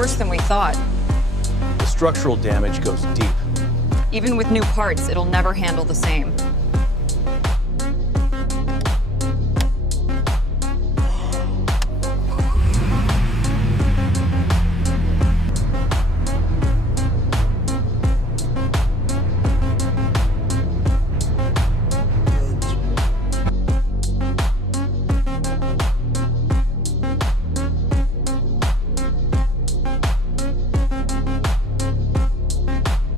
worse than we thought. The structural damage goes deep. Even with new parts, it'll never handle the same.